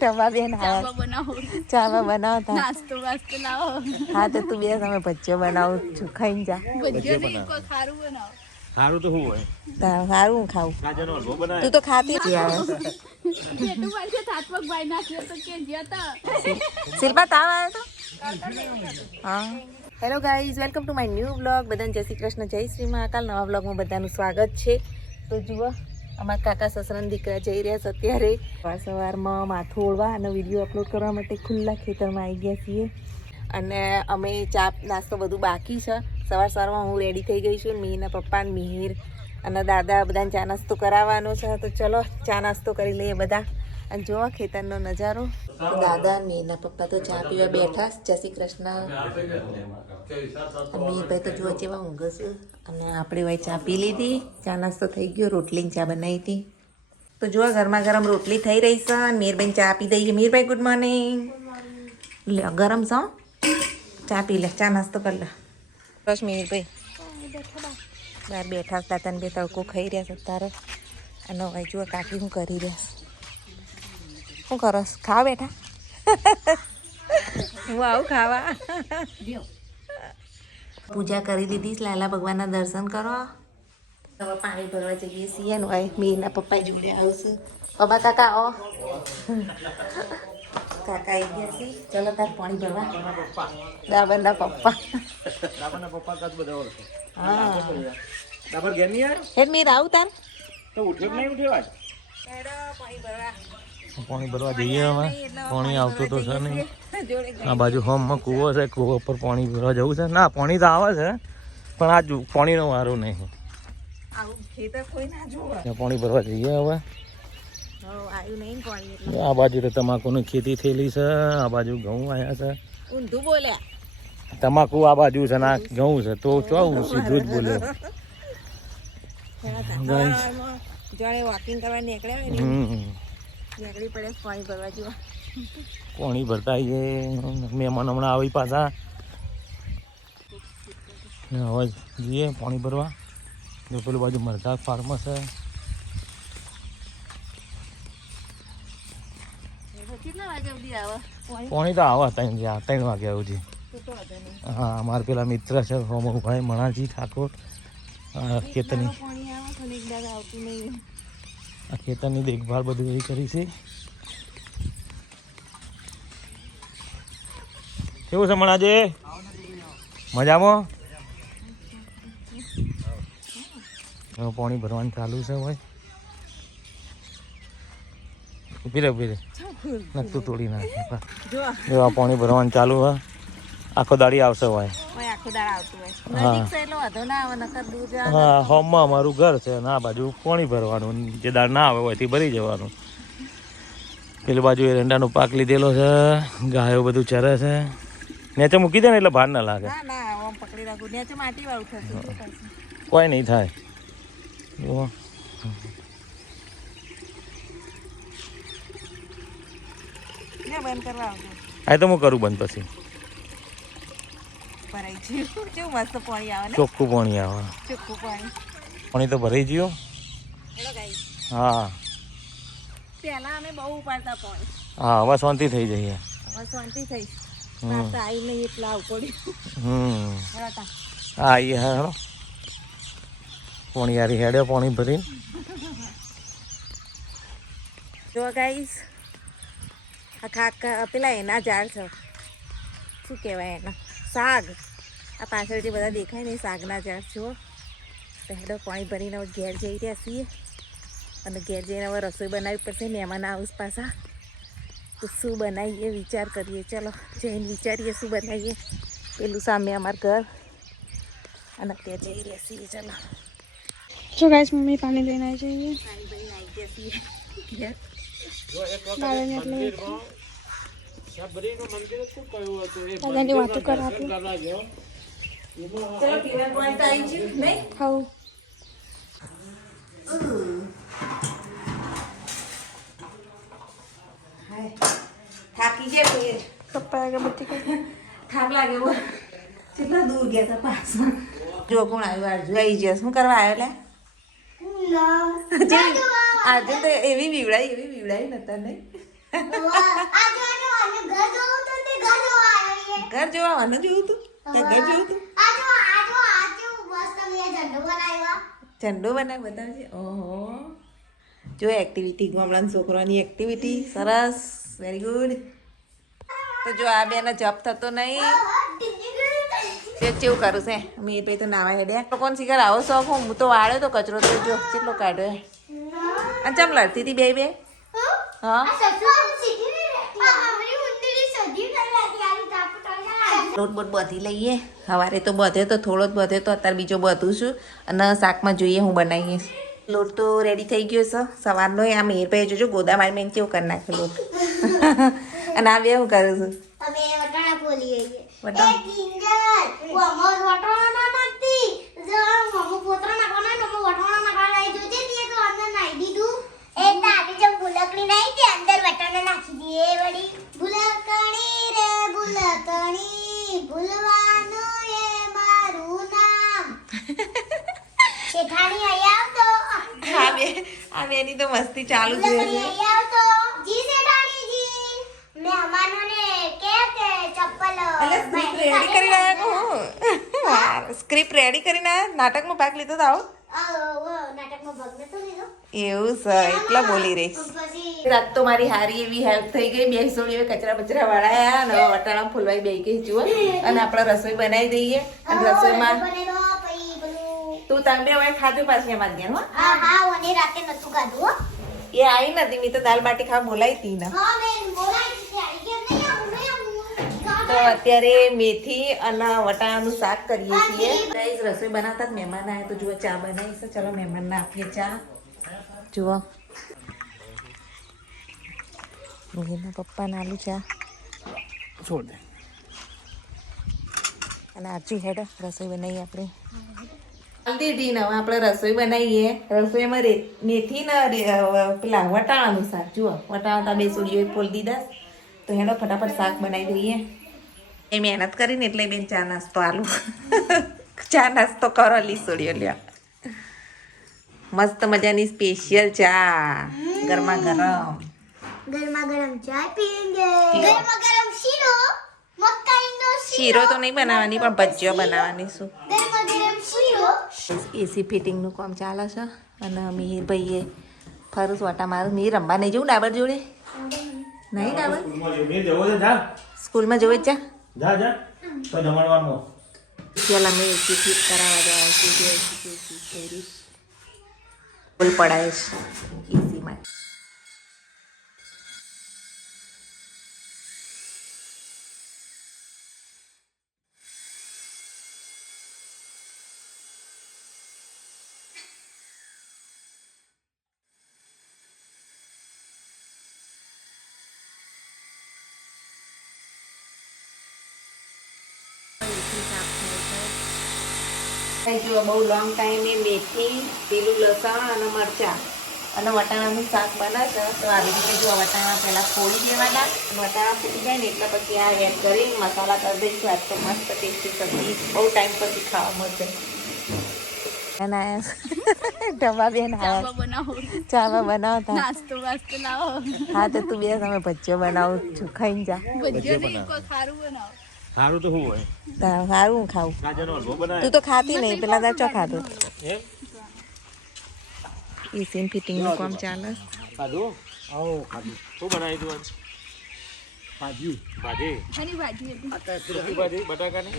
ડબ્બા બેન ચાવા બનાવતા નાસ્તો વાસ્તો લાવો. હા તો તું બે તમે ભજીયો બનાવું છું ખાઈને જા. ભજીયો નહીં, કોઈ ખારું બનાવો. સારું તો શું હોય? સારું ખાવું ગાજરનો હલવો બનાવે. તું તો ખાતી જ આવે. જેટલું વર્ષે થાતવક ભાઈ નાખ્યો તો કે જતા. શિલ્પા તાવ આવ્યો તો હા. Hello guys, welcome to my new blog. બધાને જય શ્રી કૃષ્ણ, જય શ્રી મહાકાલ. નવા બ્લોગમાં બધાનું સ્વાગત છે. તો જુઓ અમારા કાકા સસરાના દીકરા જઈ રહ્યા છે અત્યારે સવારમાં માથું ઓળવા અને વિડીયો અપલોડ કરવા માટે ખુલ્લા ખેતરમાં આવી ગયા છીએ. અને અમે ચા નાસ્તો બધું બાકી છે. સવારમાં હું રેડી થઈ ગઈ છું. મિહિરના પપ્પા ને મિહિર અને દાદા બધાને ચા નાસ્તો કરાવવાનો છે. તો ચલો ચા નાસ્તો કરી લઈએ બધા. અને જુઓ ખેતરનો નજારો. દાદા અને મિહિરના પપ્પા તો ચા પીવા બેઠા. જય શ્રી કૃષ્ણ. મિહિરભાઈ તો જુઓ જેવા ઊંઘ છે. અને આપણે ભાઈ ચા પી લીધી. ચા નાસ્તો થઈ ગયો. રોટલી ચા બનાવી હતી. તો જુઓ ગરમા ગરમ રોટલી થઈ રહી છે. મિહિરભાઈ ચા પી દઈએ. Mihirbhai good morning. લે ગરમ છો, ચા પી લે, ચા નાસ્તો કરી લે. બસ મિહિરભાઈ બહાર બેઠા દાદાને બે તડકો ખાઈ રહ્યા છે તારે. અને ભાઈ જુઓ કાકી શું કરી રહ્યા છે. શું કરો ખાવા બેઠા? હું આવું ખાવા. પૂજા કરી દીધી. લાલા ભગવાનના દર્શન કરો. હવે પાણી ભરવા જઈએ છીએ. ને ભાઈ મીરના પપ્પા જોડે આવશે. પપ્પા કાકા આવો. કાકા આવી ગયા છે. ચલો તાર પાણી ભરવા. દાબરના પપ્પા. હા દાબર ઘેર નહીં આવ્યો? હેડ મીર આવું તાર. તો ઉઠ્યો નહીં ઉઠ્યો આજ? પાણી ભરવા જઈએ હવે. પાણી આવતું તો છે નહીં. આ બાજુ હોમમાં કૂવો છે. કૂવો પર પાણી ભરવા જવું છે. ના પાણી તો આવે છે પણ આ પાણીનો વારો નહીં. પાણી ભરવા જઈએ હવે. આ બાજુ તો તમાકુની ખેતી થયેલી છે. આ બાજુ ઘઉં આવ્યા છે. ઊંધું બોલ્યા. તમાકુ આ બાજુ છે ને ઘઉં છે. તો ચો હું સીધું જ બોલ્યો. જાણે વોકિંગ કરવા નીકળ્યા હોય ને નીકળી પડે પાણી ભરવા જેવા. પાણી ભરતા આવીએ. મહેમાન હમણાં આવી પાછા. હવે જઈએ પાણી ભરવા. જો પેલું બાજુ મરઘા ફાર્મ છે. પાણી તો આવે 3 વાગ્યા સુધી. હા અમારા પેલા મિત્ર છે રોમભાઈ મણાજી ઠાકોર. ખેતરની આ ખેતરની દેખભાળ બધું એ કરી છે. કેવું છે મણાજી? મજામાં? પાણી ભરવાનું ચાલુ છે ભાઈ. ઉભી રે નકતું તોડી નાખે. જો આ પાણી ભરવાનું ચાલુ હોય. આખો દાડી આવશે ભાઈ. હા હોમમાં અમારું ઘર છે. આ બાજુ પાણી ભરવાનું. જે દાળ ના આવે હોય તે ભરી જવાનું. પેલી બાજુ એરંડાનો પાક લીધેલો છે. ગાયો બધું ચરે છે. નેચે મૂકી દે ને એટલે ભાર ના લાગે. કોઈ નહીં થાય. આ તો હું કરું બંધ પછી. ચોખ્ખું પાણી આવે. પાણી તો ભરાઈ ગયું. હા પેલા અમે બહુ ઉપાડતા પાણી. હા હવે શાંતિ થઈ જઈએ. હવે શાંતિ થઈ. આવી નહીં એટલે આવું પડ્યું. હા એ હેડો પાણી યારી હેડ્યો પાણી ભરીને. જો ગાઈસ આ પેલા એના ઝાડ છે. શું કહેવાય એના? શાક. આ પાછળ જે બધા દેખાય ને શાકના ઝાડ જુઓ. તો હેડો પાણી ભરીને હવે ઘેર જઈ રહ્યા છીએ. અને ઘેર જઈને હવે રસોઈ બનાવવી પડશે. મહેમાન આવું પાછા. તો શું બનાવીએ વિચાર કરીએ. ચલો જઈને વિચારીએ શું બનાવીએ. પેલું સામે અમારું ઘર અને ત્યાં જઈ રહ્યા છીએ. ચલો જો ગાઈસ મમ્મી પાણી લઈને આવી જઈએ. પાણી ભરીને આવી ગયા છીએ ઘેર. દાદાની વાતો કરાતું. થાકી ગયા ફેર. પપ્પા અગરબત્તી કરી. થાક લાગે બોલ. કેટલા દૂર ગયા હતા પાછા. જો કોણ આવ્યું? આજુ આવી જશે. શું કરવા આવ્યો? લે આજે તો એવી બીવડાઈ પીવડાય નતા નહીં ઘર જોવાનું જોવું તું ઘર જોવું તું ઝંડો બનાવ બતાવજે ઓહો જો એક્ટિવિટી ગામડાના છોકરાની એક્ટિવિટી સરસ વેરી ગુડ તો જો આ બેને જપ થતો નહીં તે કેવું કરું છે મીર ભાઈ તો નાવા હેડ્યા કોણ શીખર આવો શોખ હું તો વાળ્યો તો કચરો તો જો કેટલો કાઢ્યો અને ચમ લડતી હતી બે હા લોટ બોટ બધી લઈએ સવારે તો બધે તો થોડો જ બધે તો અત્યારે બીજો બધું છું અને શાકમાં જોઈએ હું બનાવીએ લોટ તો રેડી થઈ ગયો છે સવારનો આ મેર ભાઈ જોજો ગોદા મારી મેં કેવું કરી નાખ્યો લોટ અને આ બે હું કરું છું આ બેની તો મસ્તી ચાલુ છે સ્ક્રિપ્ટ રેડી કરીને નાટકમાં ભાગ લીધો તો આવો એવું છે એટલા બોલી રહી રાત તો મારી હારી એવી હેલ્પ થઈ ગઈ બે સોળીઓ કચરા બચરા વાળાયા અને વટાણા ફૂલવાઈ બે ગઈ જુઓ અને આપણે રસોઈ બનાવી દઈએ અને રસોઈમાં તું તમે બે હવે ખાધું પાછી એમાં ગયા એ આવી નથી મેં તો દાલ બાટી ખાવા બોલાવી હતી ને તો અત્યારે મેથી અને વટાણાનું શાક કરીએ છીએ ગાઈસ રસોઈ બનાવતા જ મહેમાન આવ્યા તો જુઓ ચા બનાવી છે ચલો મહેમાનને આપીએ ચા જુઓ મિહિરના પપ્પાને આલુ ચા છોડ દે અને આજુ હેડ રસોઈ બનાવીએ આપણે દીધી ને હવે આપણે રસોઈ બનાવીએ રસોઈમાં મેથી ને પેલા વટાણાનું શાક જુઓ વટાણા બે સોડીઓ ફોલ દીધા તો હેડો ફટાફટ શાક બનાવી દઈએ એ મહેનત કરીને એટલે બેન ચા નાસ્તો આલુ ચા નાસ્તો કરો લીસોડીઓ લ્યો મસ્ત મજાની સ્પેશિયલ ચા ગરમા ગરમ ચાય પીએંગે ગરમા ગરમ શીરો મકાઈનો શીરો તો નહીં બનાવવાની પણ ભજીયો બનાવવાની શું ગરમા ગરમ શીરો એસી ફિટિંગનું કામ ચાલે છે અને મીર ભાઈએ ફરસ વાટા મારું મીર રમવા નહીં જવું ડાબર જોડે નહીં ડાબર સ્કૂલમાં જવું જ જા જા તો જમણવાનું ચાલ અમે એસી ફિટ કરાવવા જાય ફૂલ પડાય છે એસીમાં જો બહુ લોંગ ટાઈમે મેથી લીલું લસણ અને મરચાં અને વટાણાનું શાક બને છે તો આવી રીતે જો વટાણા પહેલાં ફોડી દેવાના વટાણા ફૂટી જાય ને એટલે પછી આ એડ કરી મસાલા કરી દઈશું આજ તો મસ્ત ટેસ્ટી સબ્જી બહુ ટાઈમ પછી ખાવા મળશે અને ડબ્બા બેન ચાવા બનાવતા નાસ્તો વાસ્તો લાવો હા તો તું બે તમે ભજીયો બનાવું છું ખાઈને જા ભજીયો નહીં કોઈ ખારું બનાવો સારું તો શું હોય સારું ખાવું ગાજરનો હલવો બનાય તું તો ખાતી નહીં પેલા દાચો ખાતો એસી ફિટિંગનું કામ ચાલે ખાધું આવો ખાધું શું બનાવી તું ભાજી ભાજી શેની ભાજી હતી સુરતી ભાજી બટાકાની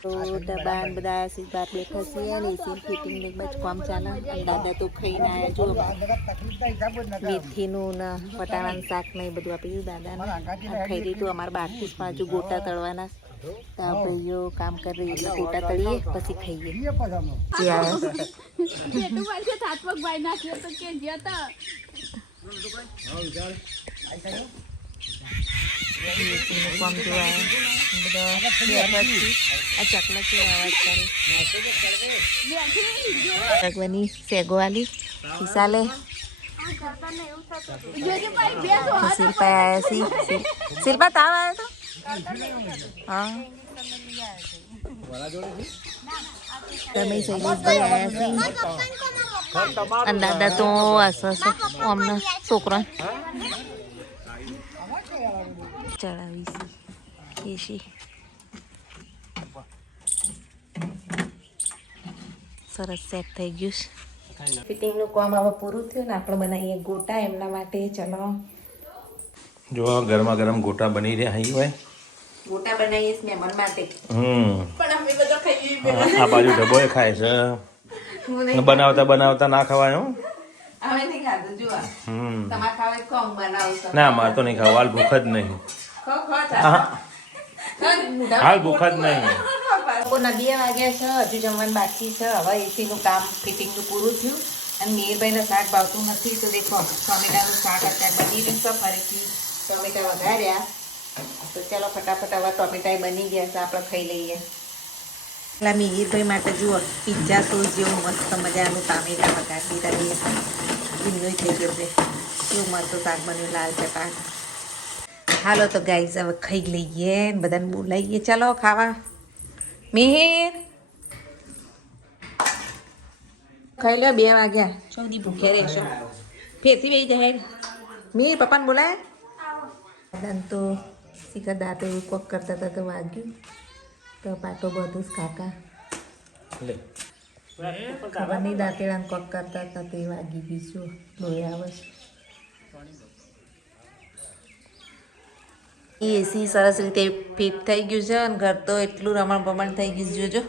તો દબાણ બધા સીધા બેઠા છીએ અને એસી ફિટિંગ ને બધું કામ ચાલે દાદા તો ખાઈને આવ્યા જો મેથીનું ને વટાણાનું શાક ને એ બધું આપી દીધું દાદાને ખાઈ લીધું અમારે બાકી બાજુ ગોટા તળવાના તો ભાઈઓ કામ કરી એટલે ગોટા તળીએ પછી ખાઈએ પેટું પાસે થાતવક ભાઈ નાખ્યો તો કે જતા કામ જોવા બધા આ ચકલા કેવો અવાજ કરે બની સેગોવાલી હિસાલે શિલ્પા આવ્યા સી શિલ્પા તાવ આવ્યો તો હા તમે શૈલેષભાઈ આવ્યા અને દાદા તો હશે અમને છોકરા ચડાવી છે સરસ સેટ થઈ ગયું છે ફિટિંગનું કામ હવે પૂરું થયું ને આપણે બનાવીએ ગોટા એમના માટે ચલો જો ગરમા ગરમ ગોટા બની રહ્યા અહીં હોય ગોટા બનાવીએ છીએ મહેમાન માટે પણ અમે બધા ખાઈએ આ બાજુ ડબ્બો ખાય છે બનાવતા બનાવતા ના ખવાય હો હવે નહીં ખાધું જુઓ તમારે ખાવા કોમ બનાવશો ના મારે તો નહીં ખાવા હાલ ભૂખ જ નહીં હાલ ભૂખ જ નહીં બપોરના 2 વાગ્યા છે હજુ જમવાનું બાકી છે હવે એસીનું કામ ફિટિંગનું પૂરું થયું અને મીરભાઈને શાક ભાવતું નથી તો દેખો ટોમેટાનું શાક અત્યારે બની રહ્યું છે ફરીથી ટોમેટા વઘાર્યા તો ચાલો ફટાફટ હવે ટોમેટા બની ગયા છે આપણે ખાઈ લઈએ એટલે મિહિરભાઈ માટે જુઓ પિઝા સોસ જેવું મસ્ત મજાનું ટામેટા વઘારી દીધા ભીંડો થઈ ગયો છે કેવું મસ્ત શાક બન્યું લાલ ચટાક હાલો તો ગાઈઝ હવે ખાઈ લઈએ ને બધાને બોલાવીએ ચાલો ખાવા મિહિર ખાઈ લો 2 વાગ્યા સૌથી ભૂખ્યા રહેશો ફેરથી બેસી જાય મિહિર પપ્પાને બોલાય દાદાને તો શીખર દાંત એવું કોક કરતા હતા તો વાગ્યું તો પાટો બધું જ કાકા ખબર નહીં દાંતેડાને કોક કરતા હતા તો એ વાગી ગઈ શું લોહી આવે છે એસી સરસ રીતે ફિટ થઈ ગયું છે અને ઘર તો એટલું રમણ ભમણ થઈ ગયું છે જોજો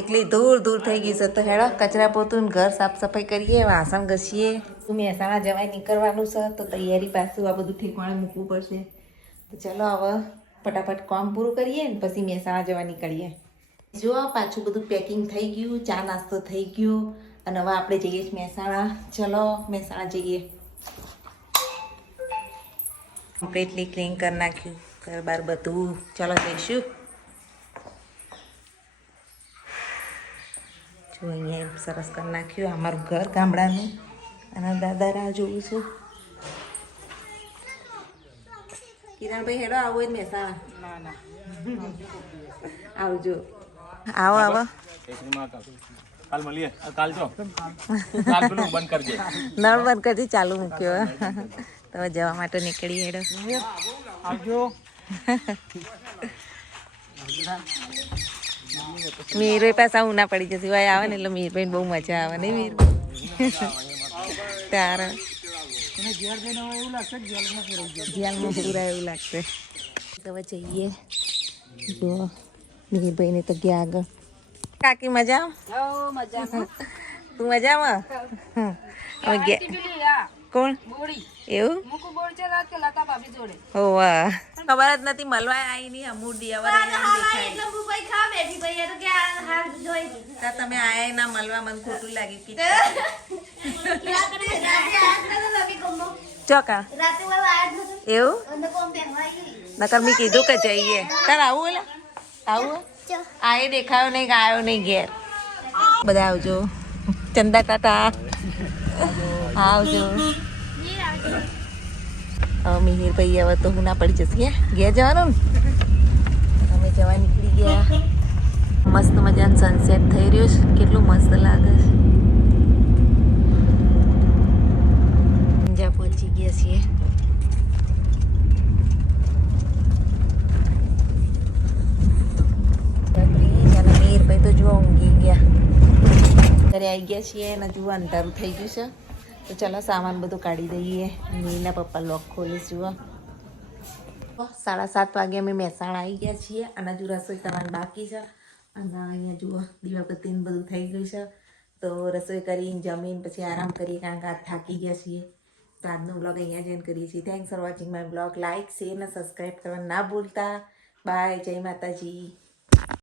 એટલી દૂર દૂર થઈ ગઈ છે તો હેડો કચરા પોતું ઘર સાફ સફાઈ કરીએ વાસણ ઘસીએ મહેસાણા જવાય નીકળવાનું છે તો તૈયારી પાછું આ બધું ઠેકવાણે મૂકવું પડશે તો ચલો હવે ફટાફટ કામ પૂરું કરીએ ને પછી મહેસાણા જવા નીકળીએ જો પાછું બધું પેકિંગ થઈ ગયું ચા નાસ્તો થઈ ગયો અને હવે આપણે જઈએ છીએ મહેસાણા ચલો મહેસાણા જઈએ કમ્પ્લીટલી ક્લીન કરી નાખ્યું ઘર બાર બધું ચલો જઈશું જો અહીંયા સરસ કરી નાખ્યું અમારું ઘર ગામડાનું અને દાદા રાહ જોઉં છું કિરણભાઈ હેડો આવો જ મહેસાણા આવજો આવો આવો કાલ મળીએ કાલ જો કાલ પેલું બંધ કરજે નળ બંધ કરજે ચાલુ મૂક્યો તો જવા માટે નીકળી હેડો આવજો મીરભાઈ પાસે ઉના પડી જશે ભાઈ આવે ને એટલે મીરભાઈ બહુ મજા આવે ને મીર તારે જેલમાં પૂરા એવું લાગશે હવે જઈએ જો મીરભાઈને તો ગયા આગળ કાકી મજા તું મજામાં હવે ગયા કોણ એવું હોવા ખબર જ નથી મળવા આવી નહીં અમૂડી હવે દેખાય તમે આયા ના મળવા મને ખોટું લાગ્યું ચોકા એવું નકર મેં કીધું કે જઈએ તાર આવું એટલે આવું આયે દેખાયો નહીં આવ્યો નહીં ઘેર બધા આવજો ચંદા ટાટા આવજો હવે મિહિરભાઈ હવે તો હું ના પડી જશે ઘેર જવાનું ને અમે જવા નીકળી ગયા મસ્ત મજાનું સનસેટ થઈ રહ્યું છે કેટલું મસ્ત લાગે છે જ્યાં પહોંચી ગયા છીએ મિહિરભાઈ તો જુઓ ઊંઘી ગયા ઘરે આવી ગયા છીએ અને જુઓ અંધારું થઈ ગયું છે તો ચાલો સામાન બધું કાઢી દઈએ મીના પપ્પા લોક ખોલીશ જુઓ 7:30 વાગે અમે મહેસાણા આવી ગયા છીએ અને હજુ રસોઈ કરવાની બાકી છે અને અહીંયા જુઓ દીવાબત્તીને બધું થઈ ગયું છે તો રસોઈ કરીને જમીન પછી આરામ કરીએ કારણ કે આ થાકી ગયા છીએ તો આજનો બ્લોગ અહીંયા જ એન્ડ કરીએ છીએ thanks for watching my blog like share અને સબસ્ક્રાઈબ કરવા ના ભૂલતા બાય જય માતાજી